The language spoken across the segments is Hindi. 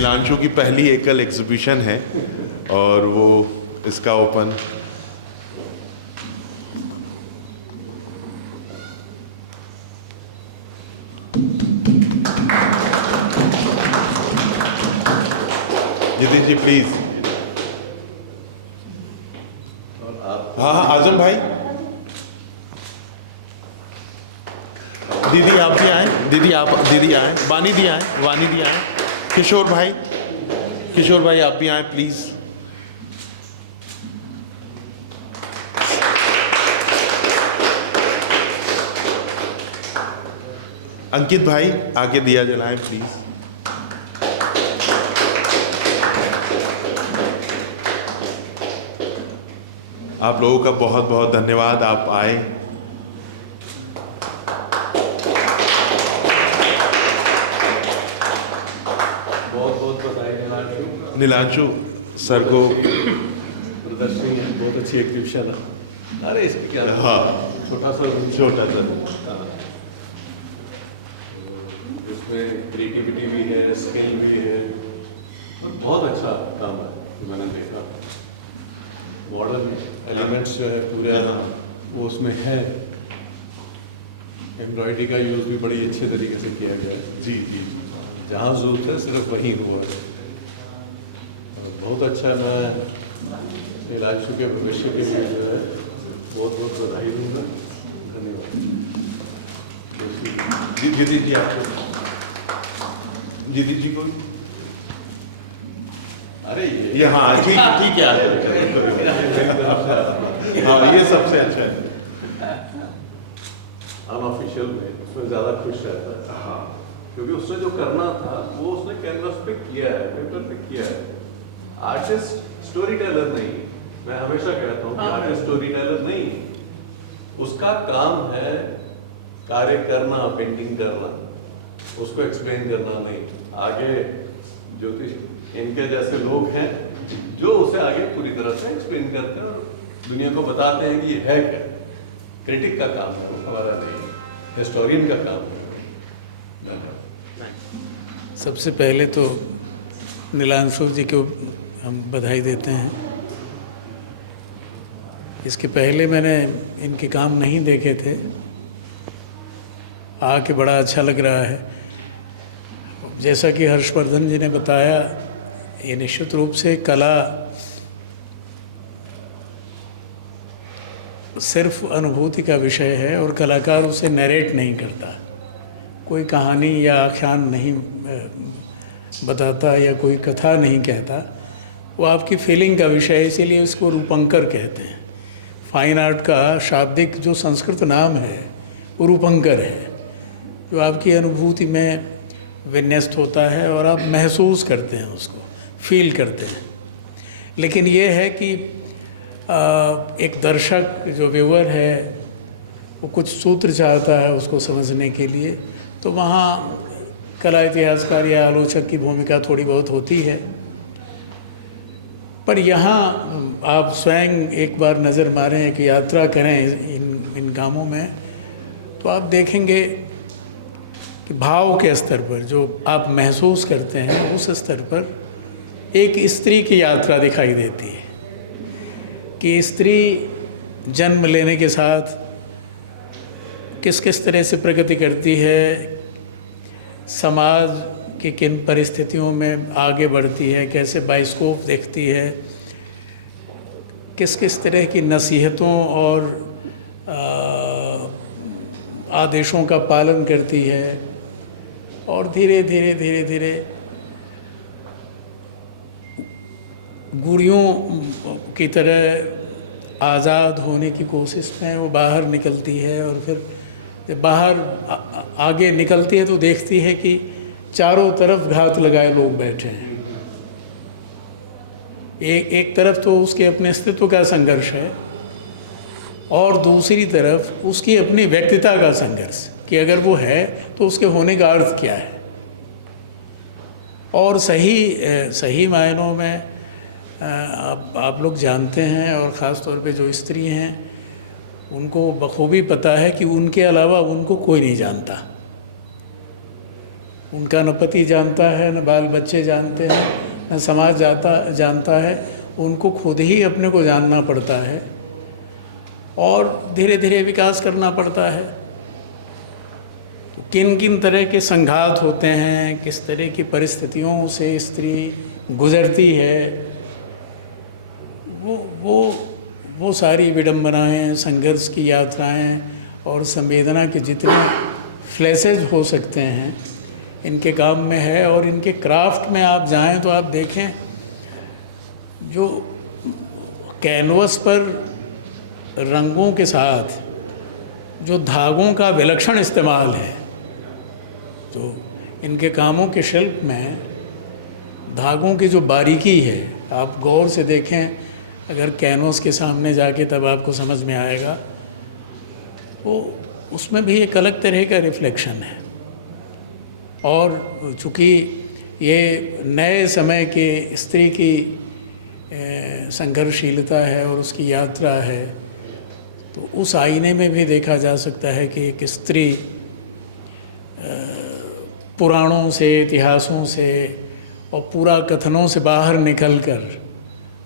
नीलांशु की पहली एकल एग्जीबिशन है और वो इसका ओपन जितिन जी प्लीज। हाँ हाँ आजम भाई, दीदी आप भी आए, दीदी आए, वानी दी आए, किशोर भाई आप भी आए प्लीज। अंकित भाई आके दिया जलाएं प्लीज। आप लोगों का बहुत बहुत धन्यवाद, आप आए। बहुत बधाई नीलांशु सर को। प्रदर्शनी है, बहुत अच्छी एग्जीबिशन है। अरे इसमें क्या, हाँ छोटा सा इसमें क्रिएटिविटी भी है, स्किल भी है, और बहुत अच्छा काम है जो मैंने देखा। मॉडर्न एलिमेंट्स जो है पूरे वो उसमें है। एम्ब्रॉयडरी का यूज़ भी बड़ी अच्छे तरीके से किया गया है। जी जी, जहाँ जरूरत है सिर्फ वहीं हुआ है। बहुत अच्छा। मैं नीलांशु के भविष्य के लिए जो है बहुत बधाई दूंगा। धन्यवाद। जी आपको, दीदी जी को। अरे ये हाँ ठीक है हाँ ये सबसे अच्छा है। अनऑफिशियल में उसमें ज़्यादा खुश रहता है। हाँ क्योंकि उसने जो करना था वो उसने कैनवस पे किया है, पेपर पे किया है। आर्टिस्ट स्टोरी टेलर नहीं, मैं हमेशा कहता हूँ कि आर्टिस्ट स्टोरी टेलर नहीं, उसका काम है कार्य करना, पेंटिंग करना, उसको एक्सप्लेन करना नहीं। आगे ज्योतिष इनके जैसे लोग हैं जो उसे आगे पूरी तरह से एक्सप्लेन करते हैं और दुनिया को बताते हैं कि ये है क्या। क्रिटिक का काम है, हमारा नहीं, हिस्टोरियन का काम है। सबसे पहले तो नीलांशु जी को हम बधाई देते हैं। इसके पहले मैंने इनके काम नहीं देखे थे, आके बड़ा अच्छा लग रहा है। जैसा कि हर्षवर्धन जी ने बताया, ये निश्चित रूप से कला सिर्फ अनुभूति का विषय है और कलाकार उसे नरेट नहीं करता, कोई कहानी या आख्यान नहीं बताता या कोई कथा नहीं कहता, वो आपकी फीलिंग का विषय है। इसीलिए इसको रूपंकर कहते हैं। फाइन आर्ट का शाब्दिक जो संस्कृत नाम है वो रूपंकर है, जो आपकी अनुभूति में विन्यस्त होता है और आप महसूस करते हैं, उसको फील करते हैं। लेकिन ये है कि एक दर्शक जो व्यूअर है वो कुछ सूत्र चाहता है उसको समझने के लिए, तो वहाँ कला इतिहासकार या आलोचक की भूमिका थोड़ी बहुत होती है। पर यहाँ आप स्वयं एक बार नज़र मारें, एक यात्रा करें इन कामों में, तो आप देखेंगे कि भाव के स्तर पर जो आप महसूस करते हैं उस स्तर पर एक स्त्री की यात्रा दिखाई देती है कि स्त्री जन्म लेने के साथ किस किस तरह से प्रगति करती है, समाज की किन परिस्थितियों में आगे बढ़ती है, कैसे बाइस्कोप देखती है, किस किस तरह की नसीहतों और आदेशों का पालन करती है, और धीरे धीरे गुड़ियों की तरह आज़ाद होने की कोशिश में वो बाहर निकलती है। और फिर जब बाहर आगे निकलती है तो देखती है कि चारों तरफ घात लगाए लोग बैठे हैं। एक तरफ तो उसके अपने अस्तित्व का संघर्ष है और दूसरी तरफ उसकी अपनी व्यक्तिता का संघर्ष कि अगर वो है तो उसके होने का अर्थ क्या है। और सही मायनों में आप लोग जानते हैं, और ख़ास तौर पे जो स्त्री हैं उनको बखूबी पता है कि उनके अलावा उनको कोई नहीं जानता। उनका न पति जानता है, न बाल बच्चे जानते हैं, न समाज जानता है। उनको खुद ही अपने को जानना पड़ता है और धीरे धीरे विकास करना पड़ता है। तो किन किन तरह के संघात होते हैं, किस तरह की परिस्थितियों से स्त्री गुजरती है, वो सारी विडंबनाएं, संघर्ष की यात्राएं और संवेदना के जितने फ्लैशेज हो सकते हैं इनके काम में है। और इनके क्राफ्ट में आप जाएं तो आप देखें जो कैनवस पर रंगों के साथ जो धागों का विलक्षण इस्तेमाल है, तो इनके कामों के शिल्प में धागों की जो बारीकी है, आप गौर से देखें अगर कैनवस के सामने जाके, तब आपको समझ में आएगा। वो उसमें भी एक अलग तरह का रिफ्लेक्शन है। और चूँकि ये नए समय के स्त्री की संघर्षशीलता है और उसकी यात्रा है, तो उस आईने में भी देखा जा सकता है कि एक स्त्री पुराणों से, इतिहासों से और पूरा कथनों से बाहर निकलकर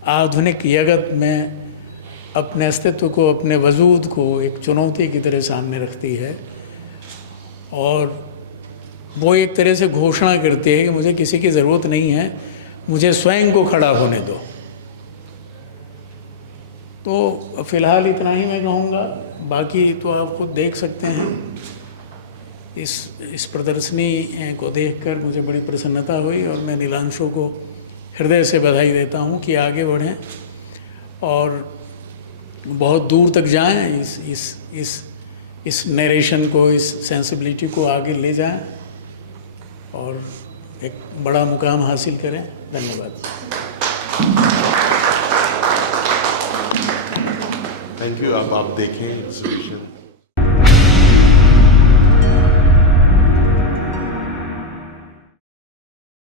आधुनिक जगत में अपने अस्तित्व को, अपने वजूद को एक चुनौती की तरह सामने रखती है। और वो एक तरह से घोषणा करती है कि मुझे किसी की ज़रूरत नहीं है, मुझे स्वयं को खड़ा होने दो। तो फ़िलहाल इतना ही मैं कहूँगा, बाकी तो आप खुद देख सकते हैं। इस प्रदर्शनी को देखकर मुझे बड़ी प्रसन्नता हुई और मैं नीलांशु को हृदय से बधाई देता हूँ कि आगे बढ़ें और बहुत दूर तक जाएं, इस नरेशन को, इस सेंसिबिलिटी को आगे ले जाएं और एक बड़ा मुकाम हासिल करें। धन्यवाद। Thank you. आप देखें